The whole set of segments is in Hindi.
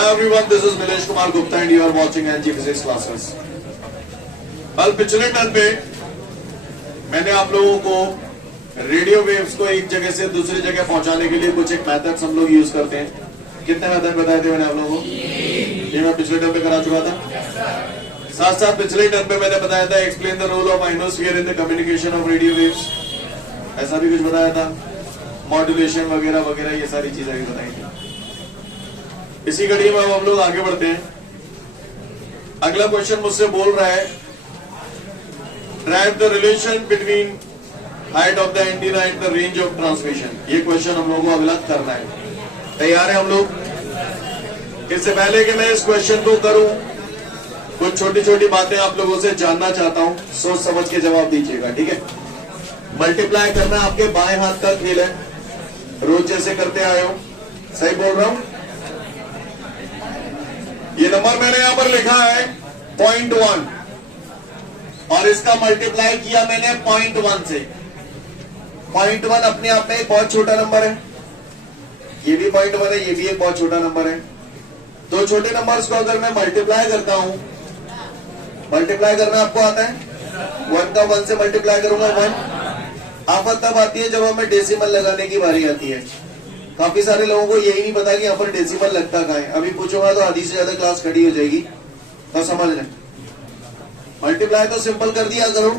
Hello everyone, this is Nilesh Kumar Gupta and you are watching NG Physics classes. कल पिछले टर्म पे मैंने आप लोगों को रेडियो वेव्स को एक जगह से दूसरी जगह पहुंचाने के लिए कुछ एक मेथड्स हम लोग यूज करते हैं. कितने मेथड बताए थे मैंने आप लोगों को? ये मैं पिछले टर्म पे करा चुका था. साथ साथ पिछले टर्म पे मैंने बताया था explain the role of ionosphere in the communication of radio waves. ऐसा भी कुछ बताया था. मॉड्यूलेशन वगैरह वगैरह ये सारी चीजें भी बताई थी. इसी कड़ी में हम लोग आगे बढ़ते हैं. अगला क्वेश्चन मुझसे बोल रहा है drive the relation between height of the antenna and the range of transmission. ये क्वेश्चन हम लोगों को अगला करना है. तैयार है हम लोग? इससे पहले कि मैं इस क्वेश्चन को करूं, कुछ छोटी छोटी बातें आप लोगों से जानना चाहता हूं. सोच समझ के जवाब दीजिएगा, ठीक है? मल्टीप्लाई करना आपके बाएं हाथ का खेल है, रोज जैसे करते आए हो. सही बोल रहा हूं? ये नंबर मैंने यहां पर लिखा है 0.1 और इसका मल्टीप्लाई किया मैंने 0.1 से. 0.1 अपने आप में एक बहुत छोटा नंबर है. ये भी 0.1 है, ये भी एक बहुत छोटा नंबर है. दो छोटे नंबर्स को अगर मैं मल्टीप्लाई करता हूं, मल्टीप्लाई करना आपको आता है? 1 का 1 से मल्टीप्लाई करूंगा 1. आफत तब आती है जब हमें डेसिमल लगाने की बारी आती है. काफी सारे लोगों को यही नहीं पता कि यहाँ पर डेसिमल लगता कहाँ है. अभी पूछूंगा तो आधी से ज्यादा क्लास खड़ी हो जाएगी. तो समझ लें, मल्टीप्लाई तो सिंपल कर दिया करो.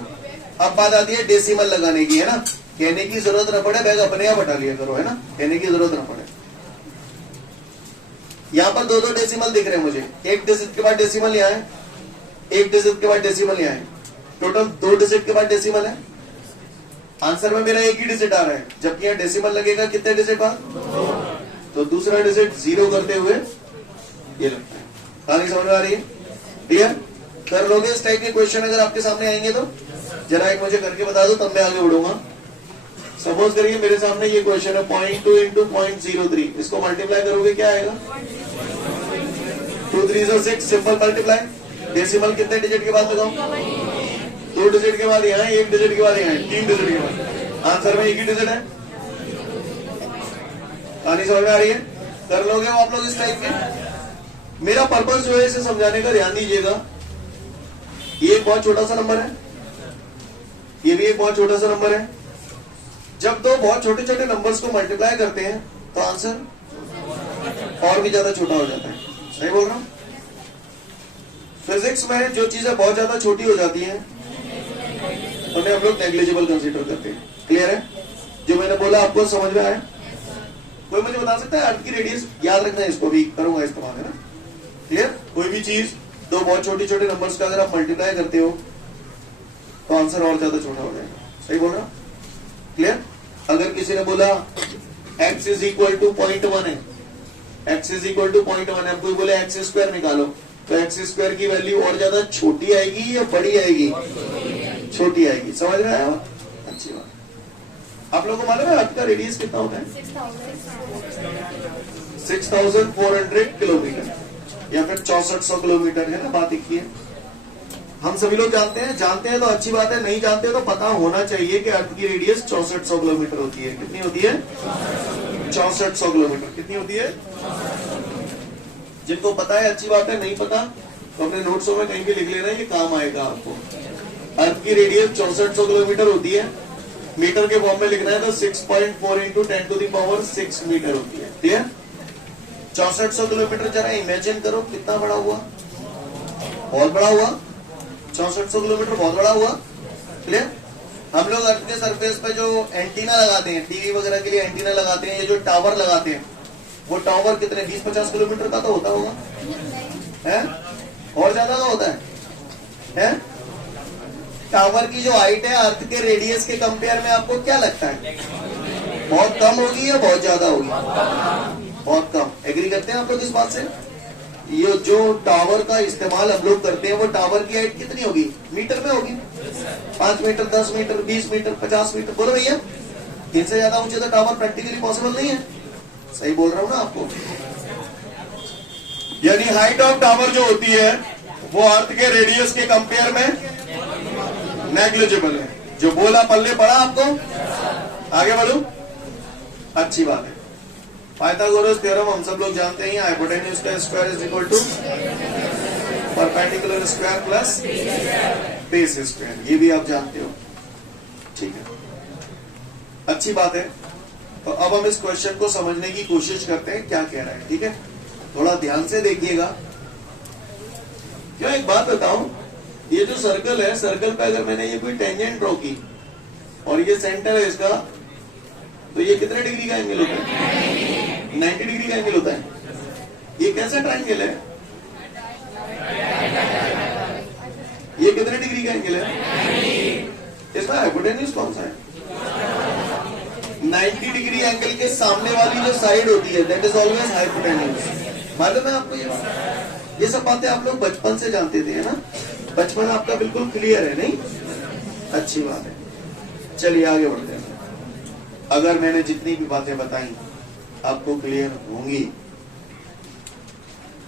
अब बात आती है डेसिमल लगाने की, है ना? कहने की जरूरत न पड़े, बैग अपने आप हटा लिया करो, है ना? कहने की जरूरत न पड़े. यहाँ पर दो डेसिमल दिख रहे हैं मुझे. एक डिजिट के बाद डेसिमल यहाँ है, एक डिजिट के बाद डेसिमल यहाँ है. टोटल 2 डिजिट के बाद डेसिमल है. आंसर में मेरा एक ही डिजिट आ रहा है, जबकि यहाँ डेसिमल लगेगा कितने डिजिट बाद? तो दूसरा डिजिट 0 करते हुए ये लगता है. कहानी समझ में आ रही है? क्लियर? कर लोगे इस टाइप के क्वेश्चन अगर आपके सामने आएंगे तो? जरा एक मुझे करके बता दो, तब मैं आगे बढ़ूंगा. सपोज करिए मेरे सामने ये क्वेश्चन है 0.2 इंटू 0.03. इसको मल्टीप्लाई करोगे क्या आएगा? 2 3 6. Simple multiply. डेसिमल कितने डिजिट के बाद लगाऊं? 2 डिजिट के बाद यहाँ है, 1 डिजिट के बाद यहाँ है, 3 डिजिट के बाद. आंसर में एक ही डिजिट है. कहानी समझ में आ रही है? कर लोगे वो आप लोग इस टाइप के? मेरा पर्पस जो है इसे समझाने का, ध्यान दीजिएगा. ये एक बहुत छोटा सा नंबर है, ये भी एक बहुत छोटा सा नंबर है. जब दो बहुत छोटे छोटे नंबर्स को मल्टीप्लाई करते हैं तो आंसर और भी ज्यादा छोटा हो जाता है. सही बोल रहा हूं? फिजिक्स में जो चीजें बहुत ज्यादा छोटी हो जाती हैं उन्हें हम लोग नेग्लिजिबल कंसीडर करते हैं. क्लियर है? जो मैंने बोला आपको समझ में आया? कोई मुझे बता सकता है अर्थ की रेडियस? याद रखना है, इसको भी करूंगा इस्तेमाल, है ना? क्लियर? कोई भी चीज दो बहुत छोटे छोटे नंबर्स का अगर आप मल्टीप्लाई करते हो तो आंसर और ज्यादा छोटा हो जाएगा. सही बोल रहा? क्लियर? अगर किसी ने बोला x इज इक्वल टू 0.1 है, x इज इक्वल टू 0.1 है, कोई बोले x स्क्वायर निकालो, तो x स्क्वायर की वैल्यू और ज्यादा छोटी आएगी या बड़ी आएगी? छोटी आएगी. समझ में आया? अच्छी बात. आप लोगों को मालूम है अर्थ का रेडियस कितना होता है? 6400 किलोमीटर या फिर 6400 किलोमीटर, है ना? बात एक ही है. हम सभी लोग जानते हैं तो अच्छी बात है, नहीं जानते तो पता होना चाहिए कि अर्थ की रेडियस 6400 किलोमीटर होती है. कितनी होती है? 6400 किलोमीटर. कितनी होती है? जिनको पता है अच्छी बात है, नहीं पता तो अपने नोट्सों में कहीं भी लिख लेना, ये काम आएगा आपको. अर्थ की रेडियस 6400 किलोमीटर होती है. मीटर के फॉर्म में लिखना है तो 6.4 इंटू 10⁻⁶ मीटर होती है. क्लियर? 6400 किलोमीटर जरा इमेजिन करो कितना बड़ा हुआ. बहुत बड़ा हुआ. 6400 किलोमीटर बहुत बड़ा हुआ. क्लियर? हम लोग अर्थ के सरफेस पे जो एंटीना लगाते हैं, टीवी वगैरह के लिए एंटीना लगाते हैं, ये जो टावर लगाते हैं, वो टावर कितने 20-50 किलोमीटर का तो होता होगा, है? और ज्यादा का होता है? टावर की जो हाइट है अर्थ के रेडियस के कंपेयर में आपको क्या लगता है? बहुत कम होगी या बहुत ज्यादा होगी? बहुत कम. एग्री करते हैं आप लोग इस बात से? ये जो टावर का इस्तेमाल हम लोग करते हैं, वो टावर की हाइट कितनी होगी? मीटर में होगी. 5 मीटर, 10 मीटर, 20 मीटर, 50 मीटर. बोलो भैया, इनसे ज्यादा ऊंचे तो टावर प्रैक्टिकली पॉसिबल नहीं है. सही बोल रहा हूं ना आपको? यानी हाइट ऑफ टावर जो होती है वो अर्थ के रेडियस के कंपेयर में नेग्लिजिबल है. जो बोला पल्ले पड़ा आपको? आगे बढ़ू? अच्छी बात है. पाइथागोरस थ्योरम हम सब लोग जानते हैं, हाइपोटेन्यूज का square is equal to perpendicular square plus base square, ये भी आप जानते हो, ठीक है, अच्छी बात है। तो अब हम इस क्वेश्चन को समझने की कोशिश करते हैं क्या कह रहा है, ठीक है, थोड़ा ध्यान से देखिएगा। क्यों, एक बात बताऊं, ये जो सर्कल है, सर्कल पे अगर मैंने ये कोई टेंजेंट ड्रॉ की और ये सेंटर है इसका, तो ये कितने डिग्री का एंगल होता है? 90 डिग्री का एंगल होता है। ये कैसा ट्राइंगल है? ये कितने डिग्री का एंगल है? इसका हाइपोटेन्यूज कौन सा है? 90 डिग्री एंगल के सामने वाली जो साइड होती है दैट इज ऑलवेज हाइपोटेन्यूज। मालूम है आपको ये सब बातें आप लोग बचपन से जानते थे, है ना? बचपन आपका बिल्कुल क्लियर है, नहीं? अच्छी बात है, चलिए आगे बढ़ते हैं। अगर मैंने जितनी भी बातें बताई आपको क्लियर होंगी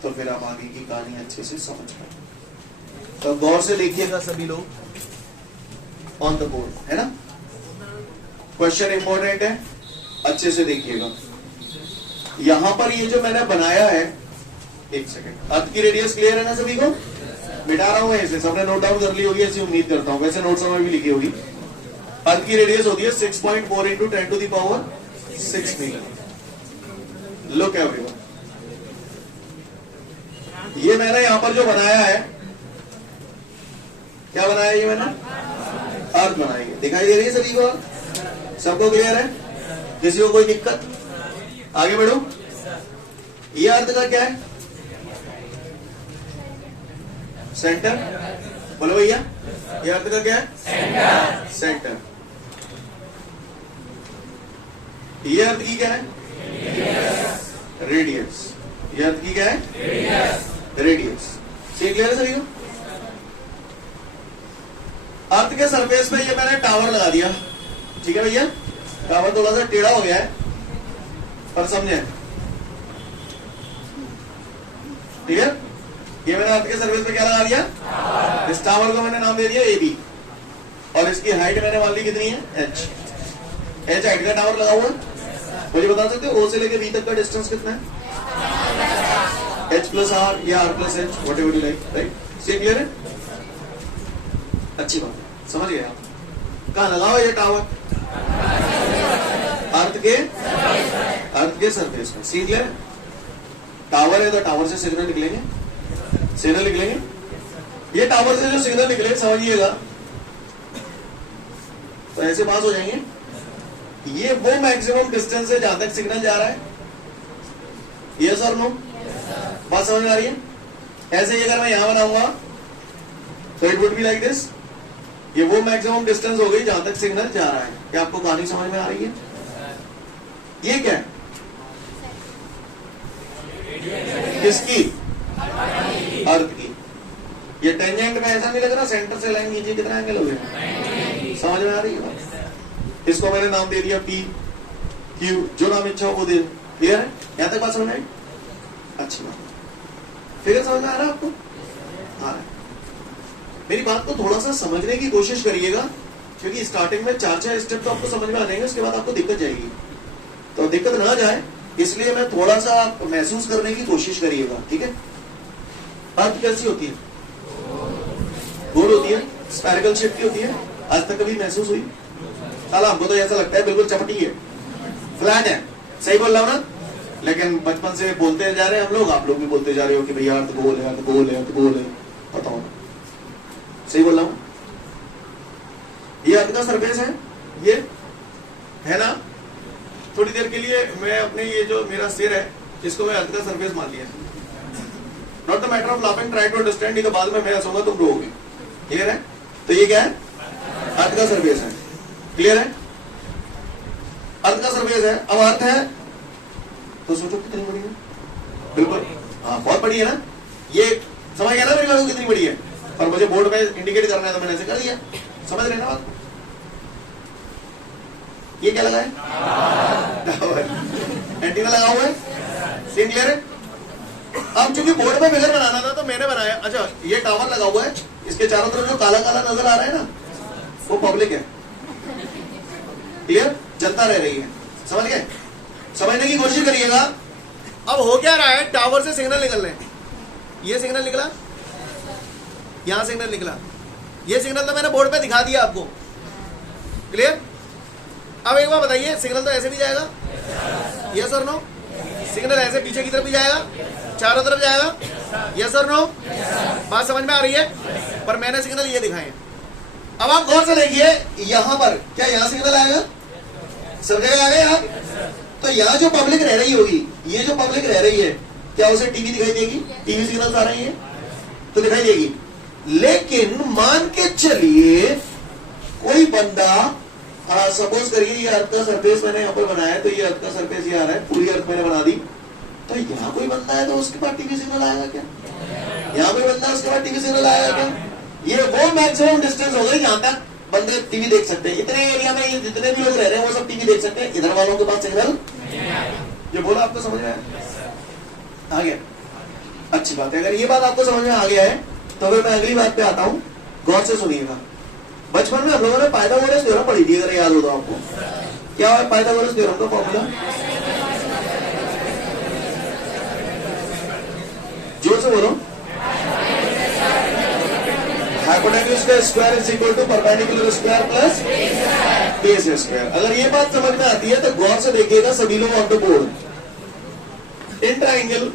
तो फिर आप आगे की कहानी अच्छे से समझ पाएंगे। तो गौर से देखिएगा सभी लोग ऑन द बोर्ड, है ना? क्वेश्चन इंपॉर्टेंट है, अच्छे से देखिएगा। यहां पर ये जो मैंने बनाया है, एक सेकेंड, अर्थ की रेडियस क्लियर है ना सभी को? मिटा रहा हूं इसे, सबने नोट डाउन कर ली होगी ऐसी उम्मीद करता हूं, वैसे नोट्स में भी लिखी होगी। अर्थ की रेडियस होती है 6.4 into 10 to the power 6 metre. Look everyone, ये मैंने यहां पर जो बनाया है, क्या बनाया ये मैंने? अर्थ बनाई है, दिखाई दे रही है सभी को? सबको क्लियर है? किसी को कोई दिक्कत? आगे बढ़ो। ये अर्थ का क्या है? सेंटर, बोलो भैया, ये अर्थ का क्या है? सेंटर। ये अर्थ की क्या है? रेडियस। ये अर्थ की क्या है? रेडियस। ठीक क्लियर है सभी को? अर्थ के सरफेस पे ये मैंने टावर लगा दिया, ठीक है भैया? टावर थोड़ा सा टेढ़ा हो गया है पर समझे, ठीक है? ये मैंने अर्थ के सरफेस पे क्या लगा दिया? इस टावर को मैंने नाम दे दिया AB, और इसकी हाइट मैंने मान ली कितनी है? H हाइट का टावर लगा हुआ है। मुझे बता सकते हो O से लेके B तक का डिस्टेंस कितना है? H प्लस R या R plus H, what ever you like, right? से क्लियर है? अच्छी बात है, समझ गए आप? कहाँ लगा हुआ ये टावर? अर्थ के सरफेस में। सी क्लियर? टावर है तो टावर से सिग्नल निकलेंगे, सिग्नल निकलेंगे। ये टावर से जो सिग्नल निकले, समझिएगा, तो ऐसे पास हो जाएंगे। ये वो मैक्सिमम डिस्टेंस है जहां तक सिग्नल जा रहा है। यस और नो? बात समझ में आ रही है? ऐसे ही अगर मैं यहां बनाऊंगा तो it would be like this. ये वो मैक्सिमम डिस्टेंस हो गई जहां तक सिग्नल जा रहा है। क्या आपको कहानी समझ में आ रही है? ये क्या है? किसकी? अर्थ की। ये टेंजेंट में ऐसा नहीं लग रहा? सेंटर से लाइन नीचे कितना एंगल हो गया? समझ में आ रही है? इसको मैंने नाम दे दिया P Q, जो नाम इच्छा हो वो दे। क्लियर है? यहां तक बात समझ में आई? अच्छी बात। फिर समझ में आ रहा है आपको? आ रहा है। मेरी बात को थोड़ा सा समझने की कोशिश करिएगा, क्योंकि स्टार्टिंग में 4 स्टेप तो आपको समझ में आ जाएंगे, उसके बाद आपको दिक्कत जाएगी। तो दिक्कत ना जाए इसलिए मैं थोड़ा सा महसूस करने की कोशिश करिएगा, ठीक है? अर्थ कैसी होती है? गोल होती है, स्फेरिकल शेप की होती है। आज तक कभी महसूस हुई? साला हमको तो ऐसा लगता है बिल्कुल चपटी है, फ्लैट है। सही बोल रहा हूं ना? लेकिन बचपन से बोलते जा रहे हैं हम लोग, आप लोग भी बोलते जा रहे हो कि भैया अर्थ गोल है, अर्थ गोल है, अर्थ गोल है। बताओ ना, सही बोल रहा हूं? ये अर्थ का सरफेस है, ये है ना? थोड़ी देर के लिए मैं अपने ये जो मेरा सिर है इसको मैं अर्थ का सरफेस मान लिया। Not the matter of laughing, try to understand. नहीं तो बाद में मैं हंसूंगा तुम रोओगे। क्लियर है? तो ये क्या है? अर्थ का सरफेस है। क्लियर है? अर्थ का सरफेस है। अब अर्थ है तो सोचो कितनी बड़ी है? बिल्कुल, हाँ, बहुत बड़ी है ना? ये समझ गया ना मेरी बात कितनी बड़ी है? पर मुझे बोर्ड में इंडिकेट करना है तो मैंने ऐसे कर दिया। समझ रहे ना बात? ये क्या लगा है? एंटीना लगा हुआ है। सीन क्लियर है? अब चूंकि बोर्ड में फिगर बनाना था तो मैंने बनाया। अच्छा, ये टावर लगा हुआ है, इसके चारों तरफ जो काला काला नजर आ रहा है ना, वो पब्लिक है। क्लियर? जनता रह रही है। समझ गए? समझने की कोशिश करिएगा। अब हो क्या रहा है, टावर से सिग्नल निकल रहे हैं, ये सिग्नल निकला, यहां सिग्नल निकला, ये सिग्नल तो मैंने बोर्ड पे दिखा दिया आपको, क्लियर। अब एक बार बताइए, सिग्नल तो ऐसे भी जाएगा, यस और नो, सिग्नल ऐसे पीछे की तरफ भी जाएगा, चारों तरफ जाएगा, यस और नो, बात समझ में आ रही है। पर मैंने सिग्नल ये दिखाए हैं। अब आप गौर से देखिए, यहां पर क्या यहां सिग्नल आएगा, सब जगह आएगा यहाँ। तो यहाँ जो पब्लिक रह रही होगी, ये जो पब्लिक रह रही है, क्या उसे टीवी दिखाई देगी, टीवी सिग्नल आ रही है तो दिखाई देगी। लेकिन मान के चलिए कोई बंदा, सपोज करिए ये अर्थ का सरफेस मैंने यहाँ पर बनाया है, तो ये अर्थ का सरफेस ये आ रहा है, पूरी अर्थ मैंने बना दी, तो यहाँ कोई बंदा है तो उसके बाद टीवी सिग्नल आएगा क्या, यहाँ कोई बंदा है उसके बाद टीवी सिग्नल आएगा क्या। ये वो मैक्सिमम डिस्टेंस हो गई जहां तक बंदे टीवी देख सकते हैं। इतने एरिया में ये जितने भी लोग रह रहे हैं वो सब टीवी देख सकते हैं, इधर वालों के पास सिग्नल, ये बोला आपको समझ में आ गया, अच्छी बात है। अगर ये बात आपको समझ में आ गया है तो फिर मैं अगली बात पे आता हूं, गौर से सुनिएगा। बचपन में हम लोगों ने पाइथागोरस थ्योरम पढ़ी थी, अगर याद हो तो आपको, क्या है पाइथागोरस थ्योरम का फॉर्मूला, जोर से बोलो, हाइपोटेन्यूज का square is equal to perpendicular square plus base square. अगर ये बात समझ में आती है तो गौर से देखिएगा सभी लोग on the board. In triangle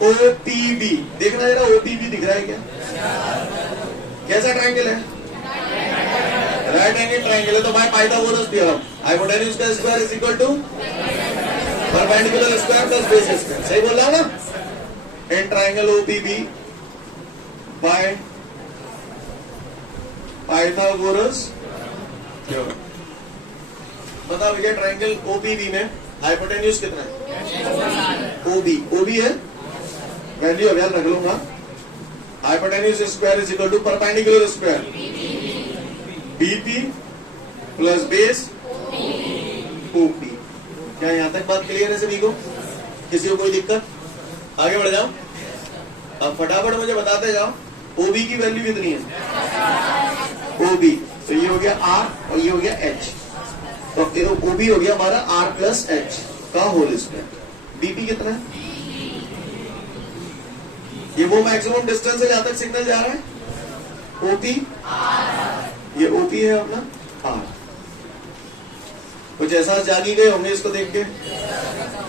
OPB, देखना जरा ओपीबी दिख रहा है क्या, कैसा ट्राइंगल है, राइट एंगल ट्राइंगल है। तो बाय पाइथागोरस थ्योरम हाइपोटेन्यूज का square is equal to perpendicular square plus base square, सही बोल रहा हूं ना। In triangle OPB by Pythagoras theorem. बताओ भैया ट्राइंगल ओपीबी में हाइपोटेन्यूज कितना है, ओबी, ओबी है, वैल्यू अवेयर रख लूंगा, hypotenuse square is equal to perpendicular square BP plus base OP. क्या यहां तक बात क्लियर है सभी को, किसी को कोई दिक्कत, आगे बढ़ जाओ। अब फटाफट मुझे बताते जाओ ओबी की वैल्यू कितनी है, ओबी, तो ये हो गया आर और ये हो गया एच, तो ओबी हो गया हमारा आर प्लस एच का होल स्क्वायर। बीपी कितना है, ये वो मैक्सिमम डिस्टेंस है जहां तक सिग्नल जा रहा है, ओपी, ये ओपी है अपना आर। कुछ एहसास जागी गए होंगे इसको देख के,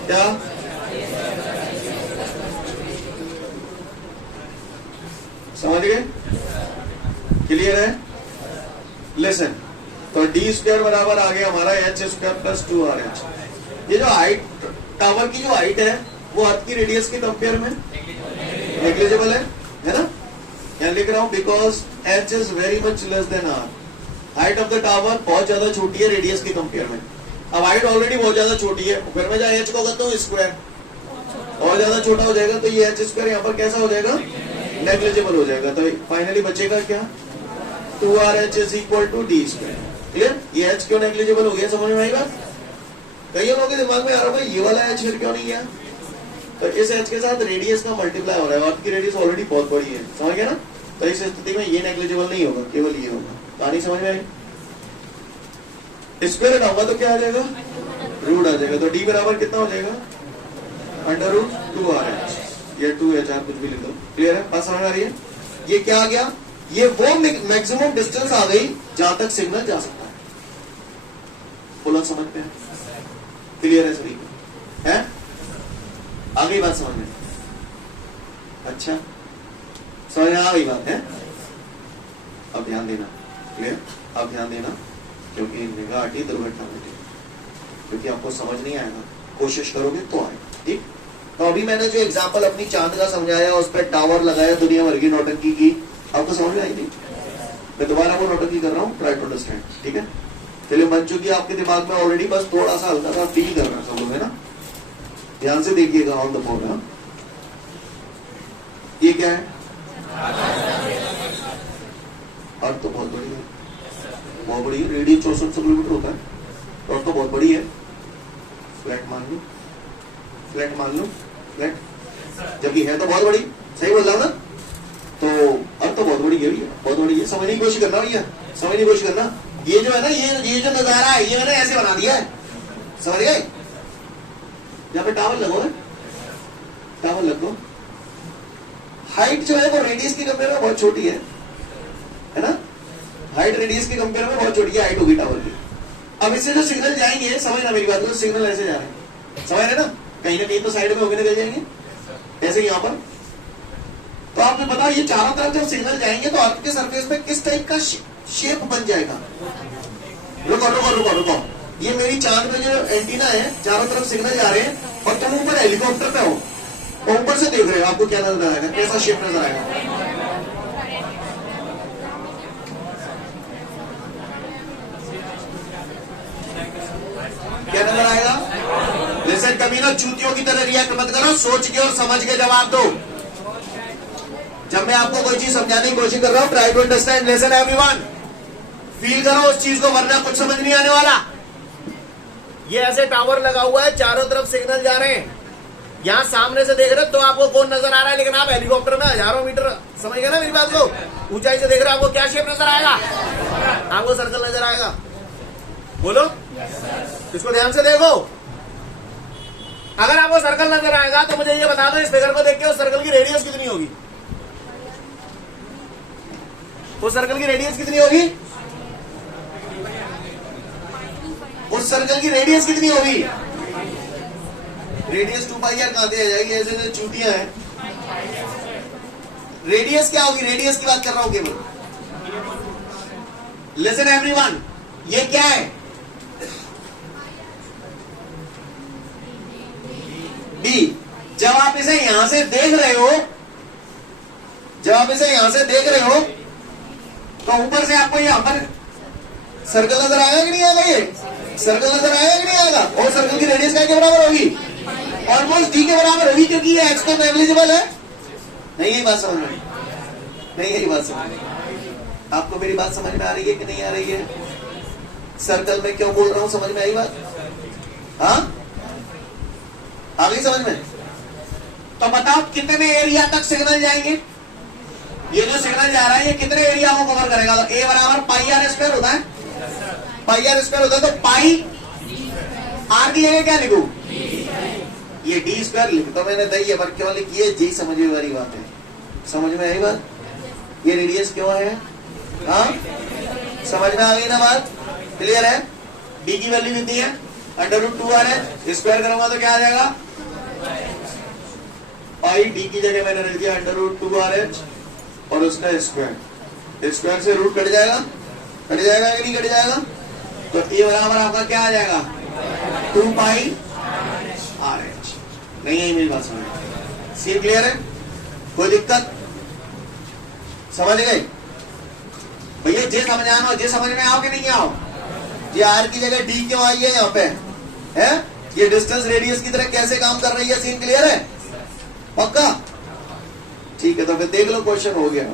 क्या समझ गए, क्लियर है। लेसन, तो डी स्क्वायर बराबर आ गया हमारा एच स्क्वायर प्लस 2RH। ये जो हाइट, टावर की जो हाइट है वो अर्थ की रेडियस के कंपेयर में नेग्लिजिबल है ना। यहाँ लिख रहा हूं because H is very much less than R. Height of the tower बहुत ज्यादा छोटी है रेडियस के कंपेयर में। अब हाइट ऑलरेडी बहुत ज्यादा छोटी है, फिर मैं जहाँ एच को करता हूँ स्क्वायर, और ज्यादा छोटा हो जाएगा, तो ये एच स्क्वायर यहाँ पर कैसा हो जाएगा, नेग्लिजिबल हो जाएगा। तो फाइनली बचेगा क्या, 2RH is equal to D square. Clear, ये एच क्यों नेग्लिजिबल हो गया, समझ में आई बात। कई लोगों के दिमाग में आ रहा है ये वाला एच फिर क्यों नहीं गया, तो इस एच के साथ रेडियस का मल्टीप्लाई हो रहा है, आपकी रेडियस ऑलरेडी बहुत बड़ी है, समझ गया ना। तो इस स्थिति में ये नेग्लिजिबल नहीं होगा, केवल ये होगा। कहानी समझ में आई। स्क्वायर हटाऊंगा तो क्या आ जाएगा, रूट आ जाएगा। तो डी बराबर कितना हो जाएगा, अंडर रूट 2RH या 2HR, कुछ भी लिख दो। क्लियर है, बात समझ आ रही है। ये क्या आ गया, ये वो मैक्सिमम डिस्टेंस आ गई जहां तक सिग्नल जा सकता है। बोला समझ में, क्लियर है सभी को, है आ गई बात समझ में। अच्छा समझ में आ गई बात है। अब ध्यान देना, क्लियर, अब ध्यान देना, क्योंकि निगाह हटी दुर्घटना घटी, क्योंकि आपको समझ नहीं आएगा, कोशिश करोगे तो आएगा। ठीक, तो अभी मैंने जो एग्जांपल अपनी चांद का समझाया, उस पर टावर लगाया, दुनिया भर की नौटंकी की, आपको समझ में आई थी। मैं दोबारा वो नौटंकी कर रहा हूँ, ट्राई टू अंडरस्टैंड। ठीक है, फिल्म बन चुकी है आपके दिमाग में ऑलरेडी, बस थोड़ा सा हल्का सा फील करना सब लोग, है ना। ध्यान से देखिएगा ऑन द बोर्ड। ये क्या है, अर्थ तो बहुत बड़ी है, बहुत बड़ी है, रेडियस 6400 किलोमीटर होता है, और तो बहुत बड़ी है। फ्लैट मान लो, फ्लैट मान लो, फ्लैट, जबकि है तो बहुत बड़ी, सही बोल रहा हूं ना। तो अर्थ तो बहुत बड़ी है भैया, बहुत बड़ी है। समझने की कोशिश करना भैया, समझने की कोशिश करना। ये जो है ना, ये जो नजारा है, ये मैंने ऐसे बना दिया है, समझ गए? यहाँ पे टावर लगो है, टावर लगो। हाइट जो है वो रेडियस की कंपेयर में बहुत छोटी है ना? हाइट रेडियस की कंपेयर में बहुत छोटी हाइट होगी टावर की। अब इससे जो सिग्नल जाएंगे, समझना मेरी बात को, सिग्नल ऐसे जा रहे हैं, समझ रहे ना? कहीं ना कहीं तो साइड में होके निकल जाएंगे, ऐसे यहाँ पर। तो आपने बताया ये चारों तरफ जब सिग्नल जाएंगे तो अर्थ के सरफेस पे किस टाइप का शेप बन जाएगा? रुको रुको रुको रुको, ये मेरी चांद में जो एंटीना है, चारों तरफ सिग्नल जा रहे हैं और तुम ऊपर हेलीकॉप्टर पे हो और ऊपर से देख रहे हो, आपको क्या नजर आएगा? कैसा शेप नजर आएगा? क्या नजर आएगा? जैसे कभी ना चूतियों की तरह रिएक्ट मत करो, सोच के और समझ के जवाब दो। जब मैं आपको कोई चीज समझाने की कोशिश कर रहा हूं, try to understand, listen everyone, feel करो उस चीज को, वरना कुछ समझ नहीं आने वाला। ये ऐसे टावर लगा हुआ है, चारों तरफ सिग्नल जा रहे हैं, यहां सामने से देख रहे हो तो आपको कौन नजर आ रहा है, लेकिन आप हेलीकॉप्टर में हजारों मीटर, समझ गए ना मेरी बात को, ऊंचाई से देख रहे हो, आपको क्या शेप नजर आएगा? आपको सर्कल नजर आएगा। बोलो, इसको ध्यान से देखो। अगर आपको सर्कल नजर आएगा तो मुझे ये बता दो, इस फिगर को देख के उस सर्कल की रेडियस कितनी होगी? उस सर्कल की रेडियस कितनी होगी? उस सर्कल की रेडियस कितनी होगी? रेडियस 2πr कहां से आ जाएगी? ऐसे जो चूतियां हैं, रेडियस क्या होगी? रेडियस की बात कर रहा हूं केवल। लिसन एवरीवन, ये क्या है? डी। जब आप इसे यहां से देख रहे हो, जब आप इसे यहां से देख रहे हो तो ऊपर से आपको यहां पर सर्कल नजर आएगा कि नहीं आएगा? ये सर्कल नजर आएगा कि नहीं आएगा? और सर्कल की रेडियस क्या के बराबर होगी? ऑलमोस्ट डी के बराबर होगी, क्योंकि ये एक्स तो नेग्लिजिबल है। नहीं, यही बात समझ में नहीं, यही बात समझ में। आपको मेरी बात समझ में आ रही है कि नहीं आ रही है? सर्कल में क्यों बोल रहा हूं, समझ में आई बात? हाँ, आ गई समझ में? तो बताओ कितने एरिया तक सिग्नल जाएंगे? ये जो सिग्नल जा रहा है ये कितने एरिया को कवर करेगा? तो ए बराबर पाई आर स्क्वायर होता है, पाई आर स्क्वायर होता है, तो पाई आर की जगह क्या लिखूं? ये डी स्क्वायर लिखता मैंने, दही है पर क्यों लिखी है? जी समझने वाली बात है, समझ में आई बात? ये रेडियस क्यों है? हाँ, समझ में आ गई ना बात? क्लियर है? डी की वैल्यू कितनी है? √2r है, स्क्वायर करूंगा तो क्या आ जाएगा? पाई डी की जगह मैंने रख दिया √2rh और उसका स्क्वायर, स्क्वायर से रूट कट जाएगा, कट जाएगा कि नहीं कट जाएगा? तो ये बराबर आपका क्या आ जाएगा? 2πrh। नहीं है मेरी बात समझ? सी क्लियर है? कोई दिक्कत? समझ गए भैया? जे समझाना, जे समझ में आओ कि नहीं आओ? ये आर की जगह डी क्यों आई है यहाँ पे? है ये डिस्टेंस रेडियस की तरह कैसे काम कर रही है? सीन क्लियर है? पक्का? ठीक है, तो फिर देख लो, क्वेश्चन हो गया।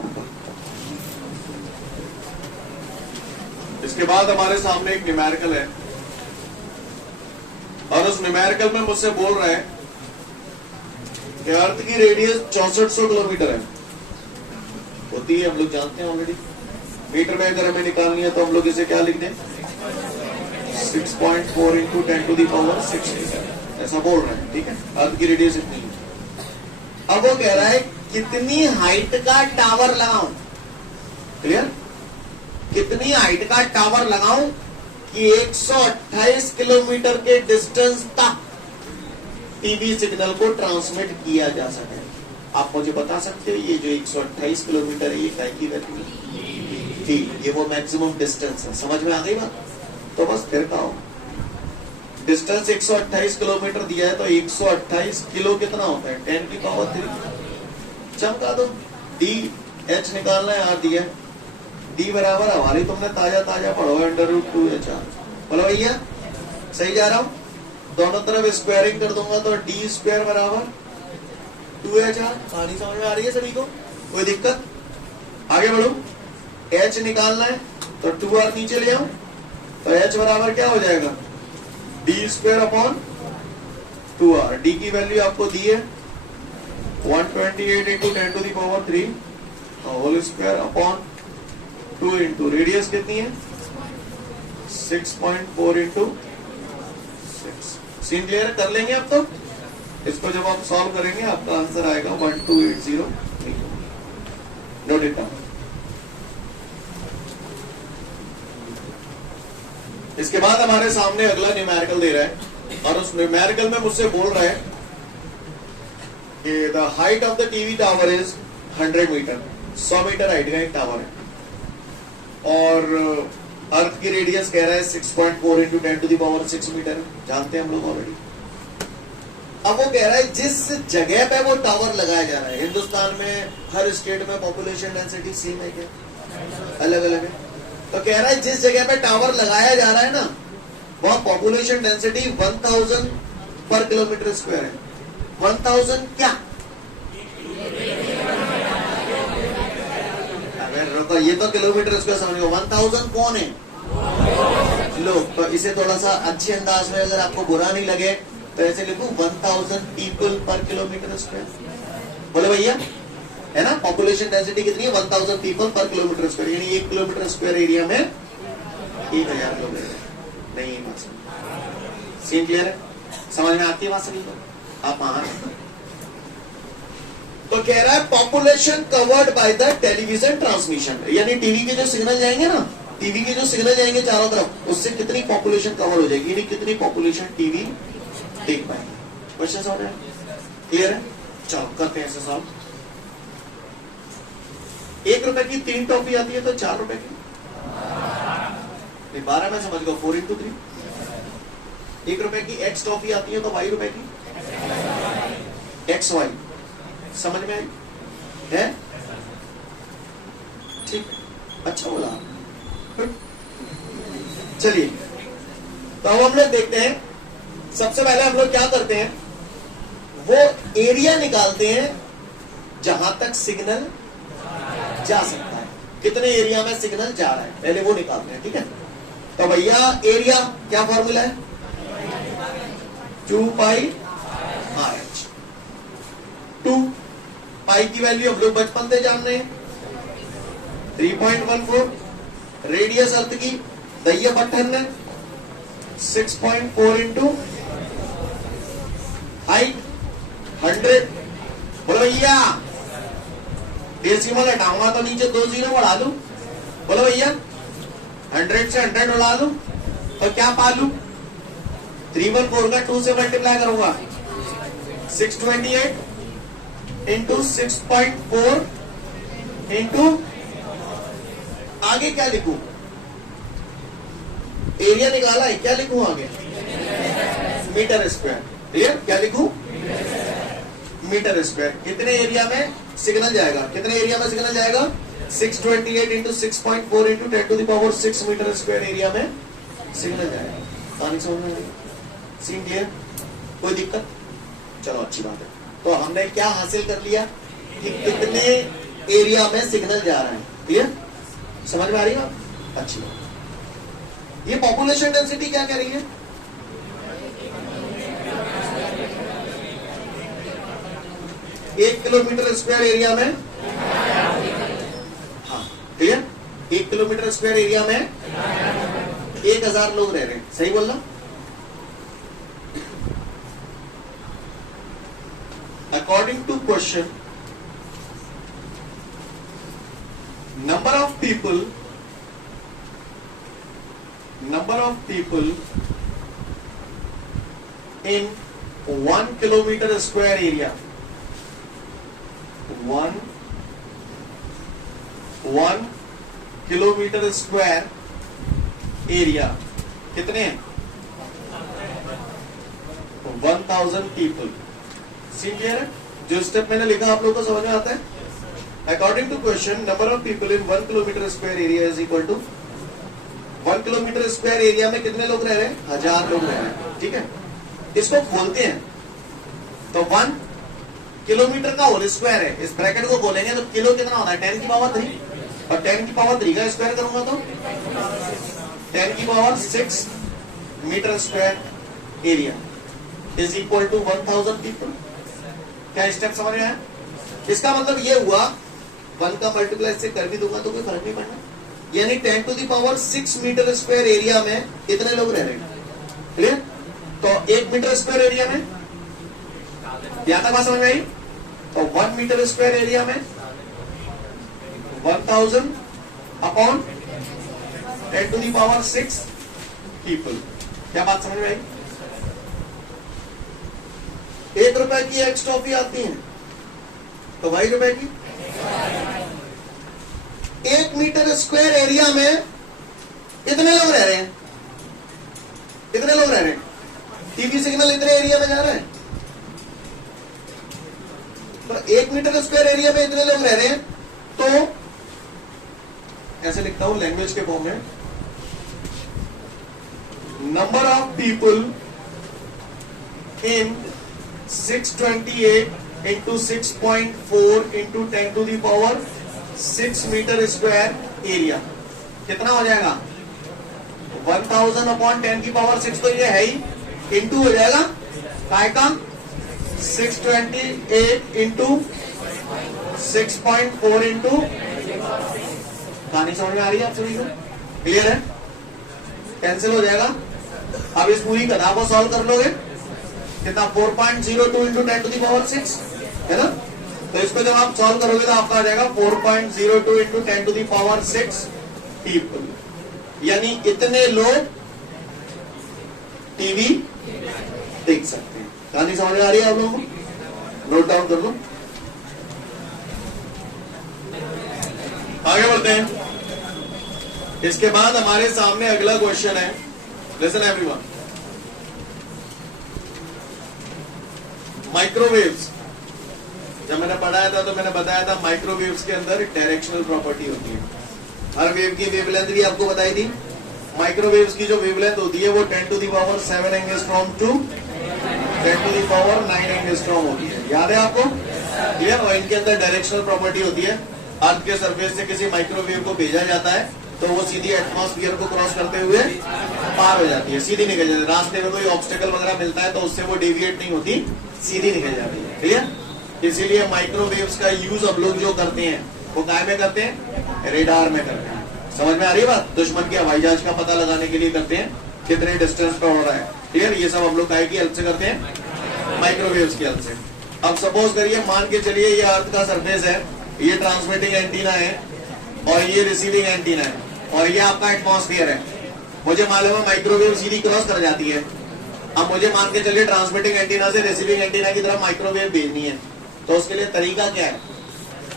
इसके बाद हमारे सामने एक न्यूमेरिकल है और उस न्यूमेरिकल में मुझसे बोल रहे हैं कि अर्थ की रेडियस 6400 किलोमीटर है, होती है, हम लोग जानते हैं ऑलरेडी। मीटर में अगर हमें निकालनी है तो हम लोग इसे क्या लिख दें? 6.4 × 10⁻6 मीटर, ऐसा बोल रहे हैं। ठीक है, अर्थ की रेडियस इतनी है। अब वो कह रहा है कितनी हाइट का टावर लगाऊं? क्लियर? कितनी हाइट का टावर लगाऊं कि 128 किलोमीटर के डिस्टेंस तक टीवी सिग्नल को ट्रांसमिट किया जा सके? आप मुझे बता सकते हो ये जो 128 किलोमीटर है ये क्या की वैल्यू? ठीक, ये वो मैक्सिमम डिस्टेंस है। समझ में आ गई बात? तो बस फिर कहो, डिस्टेंस 128 किलोमीटर दिया है तो 128 किलो कितना होता है? 10⁻3। चमका दो, डी एच निकालना है, आर दिया, डी बराबर हमारी तुमने ताजा ताजा पढ़ो √2h। बोलो भैया सही जा रहा हूं? दोनों तरफ स्क्वायरिंग कर दूंगा तो डी स्क्वायर बराबर 2h। कहानी समझ में आ रही है सभी को? कोई दिक्कत? आगे बढ़ो, h निकालना है तो 2r नीचे ले आऊं तो h बराबर क्या हो जाएगा? D square upon 2r। D की वैल्यू आपको दी है 128 × 10⁻3 whole square upon 2 into radius कितनी है? 6.4 इंटू 6। सीन क्लियर कर लेंगे अब तो। इसको जब आप सॉल्व करेंगे आपका आंसर आएगा 1280। Note it down. इसके बाद हमारे सामने अगला न्यूमेरिकल दे रहा है और उस न्यूमेरिकल में मुझसे बोल रहा है कि the height of the TV tower is 100 metre. 100 metre height का एक टावर है और अर्थ की रेडियस कह रहा है 6.4 इंटू 10⁻⁶ मीटर। जानते हैं हम लोग ऑलरेडी। अब वो कह रहा है जिस जगह पे वो टावर लगाया जा रहा है, हिंदुस्तान में हर स्टेट में पॉपुलेशन डेंसिटी सेम है क्या? अलग अलग है। तो कह रहा है जिस जगह पे टावर लगाया जा रहा है ना, वह पॉपुलेशन डेंसिटी 1000 पर किलोमीटर स्क्वायर है। 1000 क्या? अगर रुको, ये तो किलोमीटर स्क्वायर समझ लो। 1000 कौन है? लोग। तो इसे थोड़ा सा अच्छे अंदाज में, अगर आपको बुरा नहीं लगे तो ऐसे लिखो 1000 पीपल पर किलोमीटर स्क्वायर। बोले भैया, है ना? पॉपुलेशन डेंसिटी कितनी है? 1000 पीपल पर किलोमीटर स्क्वायर, यानी 1 किलोमीटर स्क्वायर एरिया में 1000 लोग रहते हैं। नहीं, बात सीन क्लियर है? समझ में आती है बात सभी को? आप तो कह रहा है population covered by the television transmission, यानी टीवी के जो सिग्नल जाएंगे ना, टीवी के जो सिग्नल जाएंगे चारों तरफ, उससे कितनी पॉपुलेशन कवर हो जाएगी, यानी कितनी पॉपुलेशन टीवी देख पाएंगे। क्वेश्चन समझ रहे हैं? क्लियर है? चलो करते हैं ऐसे सॉल्व। 1 रुपए की 3 टॉफी आती है तो 4 रुपए की 12 में समझ गो 4 इंटू 3। 1 रुपए की एक्स टॉफी आती है तो 22 रुपए की एक्स वाई। समझ में आई है? ठीक, अच्छा बोला। चलिए तो अब हम लोग देखते हैं। सबसे पहले हम लोग क्या करते हैं, वो एरिया निकालते हैं जहां तक सिग्नल जा सकता है। कितने एरिया में सिग्नल जा रहा है पहले वो निकालते हैं। ठीक है, तो भैया एरिया क्या फॉर्मूला है? 2 पाई RH। 2 पाई की वैल्यू हम लोग बचपन से जान रहे हैं 3.14। रेडियस अर्थ की दैया बटन है 6.4 इंटू हाइट 100। बोलो भैया, डेसिमल हटाऊंगा तो नीचे 2 जीरो बढ़ा लू। बोलो भैया, 100 से 100 उड़ा लू तो क्या पा लू? 314 का 2 से मल्टीप्लाई करूंगा 628 इंटू 6.4 इंटू आगे क्या लिखूं? एरिया निकाला है, क्या लिखूं आगे? Metre square. क्लियर? क्या लिखूं? Metre square. कितने एरिया में सिग्नल जाएगा? कितने एरिया में सिग्नल जाएगा? 628 into 6.4 into 10⁻⁶ metre square area में सिग्नल जाएगा। कहानी समझ में आई? Scene clear? कोई दिक्कत? चलो अच्छी बात है। तो हमने क्या हासिल कर लिया कि कितने एरिया में सिग्नल जा रहा है। क्लियर? समझ में आ रही है? अच्छी बात। ये पॉपुलेशन डेंसिटी क्या कह रही है? एक किलोमीटर स्क्वायर एरिया में, हाँ क्लियर, 1 किलोमीटर स्क्वायर एरिया में 1000 लोग रह रहे हैं। सही बोलना? According to question, number of people in 1 kilometer square area, 1 kilometre square area कितने हैं? 1000 पीपल। सीन क्लियर है? जो स्टेप मैंने लिखा आप लोगों को समझ में आता है? According to question, number of people in 1 kilometre square area is equal to 1 kilometre square area में कितने लोग रह रहे हैं? 1000 लोग रह रहे हैं। ठीक है, इसको खोलते हैं तो 1 किलोमीटर का होल स्क्वायर है। इस ब्रैकेट को खोलेंगे तो किलो कितना होता है? 10 की पावर 3, और 10 की पावर 3 का स्क्वायर करूंगा तो 10 की power 6 metre square area is equal to 1000 people. क्या स्टेप समझ में आया? इसका मतलब ये हुआ 1 का मल्टीप्लाई से कर भी दूंगा तो कोई फर्क नहीं पड़ना। यानी 10⁻6 मीटर स्क्वायर एरिया में इतने लोग रह रहे हैं। क्लियर? तो 1 मीटर स्क्वायर एरिया में, यहां तक बात समझ में आई? तो 1 मीटर स्क्वायर एरिया में 1000 अपॉन 10⁻6 पीपल। क्या बात समझ में आई? 1 रुपए की एक्स टॉफी आती है तो 2 रुपए की। 1 मीटर स्क्वायर एरिया में इतने लोग रह रहे हैं, इतने लोग रह रहे हैं, टीवी सिग्नल इतने एरिया में जा रहा है। तो 1 मीटर स्क्वायर एरिया में इतने लोग रह रहे हैं, तो ऐसे लिखता हूं लैंग्वेज के फॉर्म में, number of people in 628 into 6.4 into 10⁻6 metre square area कितना हो जाएगा? 1000 अपॉन 10⁻6 तो ये है ही, इंटू हो जाएगा काय का 628 इंटू 6.4 इंटू, कहानी समझ में आ रही है आप सभी को? क्लियर है? कैंसिल हो जाएगा। अब इस पूरी कथा को सॉल्व कर लोगे कितना? 4.02 इंटू 10⁻6 है ना? तो इसको जब आप सॉल्व करोगे तो आपका आ जाएगा 4.02 इंटू 10⁻6 पीपल, यानी इतने लोग टीवी देख सकते हैं। कहानी समझ में आ रही है आप लोगों को? नोट डाउन कर लो। आगे बढ़ते हैं। इसके बाद हमारे सामने अगला क्वेश्चन है, लिसन एवरीवन। माइक्रोवेव्स, जब मैंने पढ़ाया था तो मैंने बताया था माइक्रोवेव्स के अंदर डायरेक्शनल प्रॉपर्टी होती है। हर वेव की वेवलेंथ भी आपको बताई थी। माइक्रोवेव्स की जो वेवलेंथ होती है वो 10⁻7 एंगस्ट्रॉम टू 10⁻9 एंगस्ट्रॉम होती है। याद है आपको? क्लियर? और इनके अंदर डायरेक्शनल प्रॉपर्टी होती है। अर्थ के सरफेस से किसी माइक्रोवेव को भेजा जाता है तो वो सीधी एटमॉस्फेयर को क्रॉस करते हुए पार हो जाती है, सीधी निकल जाती है। रास्ते में कोई ऑब्स्टेकल वगैरह मिलता है तो उससे वो डेविएट नहीं होती, सीधी निकल जाती है। क्लियर? इसीलिए माइक्रोवेव्स का यूज हम लोग जो करते हैं वो काय में करते हैं? रेडार में करते हैं। समझ में आ रही है बात? दुश्मन के हवाई जहाज का पता लगाने के लिए करते हैं कितने डिस्टेंस पर हो रहा है। क्लियर? ये सब हम लोग काय की हेल्प से करते हैं? माइक्रोवेव्स की हेल्प से। अब सपोज करिए, मान के चलिए ये अर्थ का सरफेस है, ये ट्रांसमिटिंग एंटीना है और ये रिसीविंग एंटीना है और ये आपका एटमॉस्फेयर है। मुझे मालूम है माइक्रोवेव सीधी क्रॉस कर जाती है। अब मुझे मान के चलिए ट्रांसमिटिंग एंटीना से रिसीविंग एंटीना की तरफ माइक्रोवेव भेजनी है, तो उसके लिए तरीका क्या है?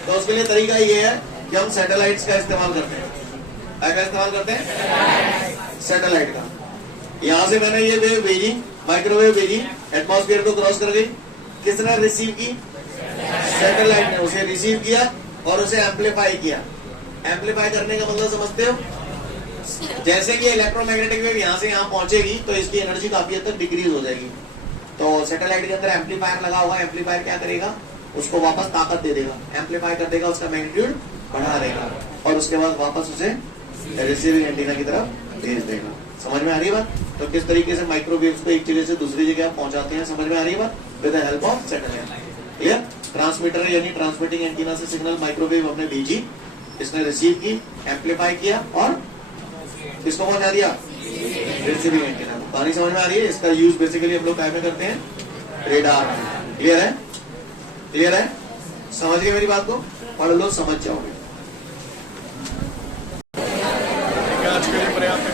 तो उसके लिए तरीका ये है कि हम सैटेलाइट्स का इस्तेमाल करते हैं। क्या इस्तेमाल करते हैं? सैटेलाइट का। यहां से मैंने ये वेव भेजी, माइक्रोवेव भेजी, एटमॉस्फेयर को क्रॉस कर गई। किसने रिसीव की? सैटेलाइट ने उसे रिसीव किया और उसे एम्पलीफाई किया। एम्पलीफाई करने का मतलब समझते हो? जैसे कि इलेक्ट्रोमैग्नेटिक वेव यहां से यहां पहुंचेगी तो इसकी एनर्जी काफी हद तक डिक्रीज हो जाएगी। तो सैटेलाइट के अंदर एम्पलीफायर लगा हुआ है। एम्पलीफायर क्या करेगा? उसको वापस ताकत दे देगा, एम्पलीफाई कर देगा, उसका मैग्नीट्यूड बढ़ा देगा और उसके बाद वापस उसे रिसीविंग एंटीना की तरफ भेज देगा। समझ में आ रही है बात? तो किस तरीके से माइक्रोवेव्स को एक जगह से दूसरी जगह पहुंचाते हैं, समझ में आ रही है बात? With the help of satellite. Clear? Transmitter यानी ट्रांसमिटिंग एंटीना से सिग्नल माइक्रोवेव हमने भेजी, इसने रिसीव की, एम्पलीफाई किया और किसको पहुंचा दिया? रिसीविंग एंटीना को। कहानी समझ में आ रही है? इसका यूज बेसिकली हम लोग क्या में करते हैं? रेडार में। क्लियर है? क्लियर है? समझ गए मेरी बात को? पढ़ लो, समझ जाओगे। आज के लिए पर्याप्त